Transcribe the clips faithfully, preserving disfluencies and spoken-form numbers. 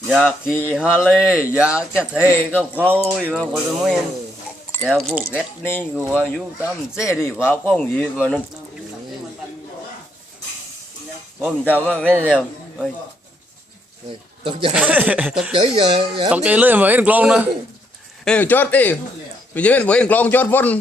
อยากขี่ฮาร์เลย์อยากจะเทกับเขาอยู่บางคนไม่เห็นแต่พวกเก็ตนี่กูอายุตั้มเสรีฟ้าก้องยีมานั่นผมจำว่าไม่เร็วเฮ้ย tóc chơi tóc chơi giờ tóc chơi lưỡi mà yên clong nữa ê chót đi bây giờ với yên clong chót vốn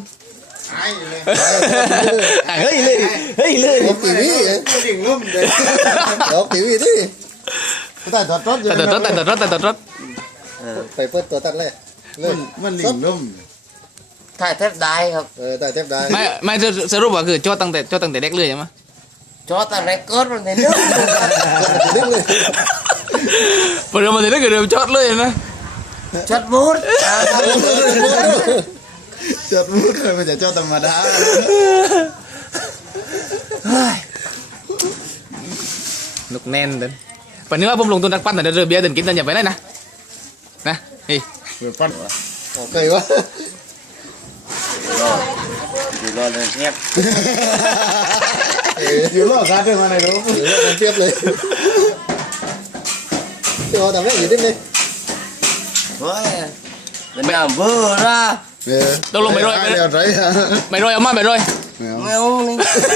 hơi lưỡi hơi lưỡi tóc kiểu gì tóc kiểu gì thế tay thật rất tay thật tay thật rất tay thật rất phải phớtตัวตัดเลยเลยมันหลิงนุ่มถ่ายแทบได้ครับเออได้แทบได้ไม่ไม่สรุปว่าคือชอตั้งแต่ชอตั้งแต่เด็กเลยใช่ไหมชอตั้งแต่เกิดมันเห็นเรื่องนึกเลยพอเรามาถึงก็เริ่มชอเลยนะชัดมูดจัดมุดเลยมันจะเจ้าธรรมดานุกแน่นเดินวันนี้ว่าผมลงทุนนักปั้นแต่เรือเบียร์เดินกินเดินอย่าไปได้นะนะนี่ปั้นโอเควะอยู่รอเลยเงียบอยู่รอดการเดินมาไหนรู้อยู่รอดเทียบเลยเดี๋ยวทำได้อยู่ดิ้งเลยเฮ้ยเป็นน้ำเบื่อละต้องลงไปด้วยเดี๋ยวไรไปด้วยเอามาไปด้วยเงี้ยนี่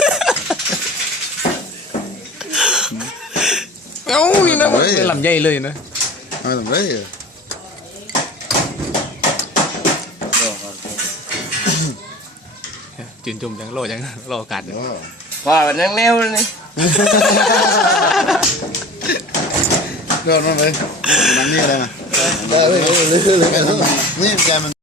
เอ้านี่นะเป็นลำใหญ่เลยนะไม่ทำไรจุนจุ่มจังโลจังโลกัดพอเป็นนั่งแนวเลยเดี๋ยวนั่นเลยนั่นนี่อะไรมาได้เลยเลยเลยนี่แกมัน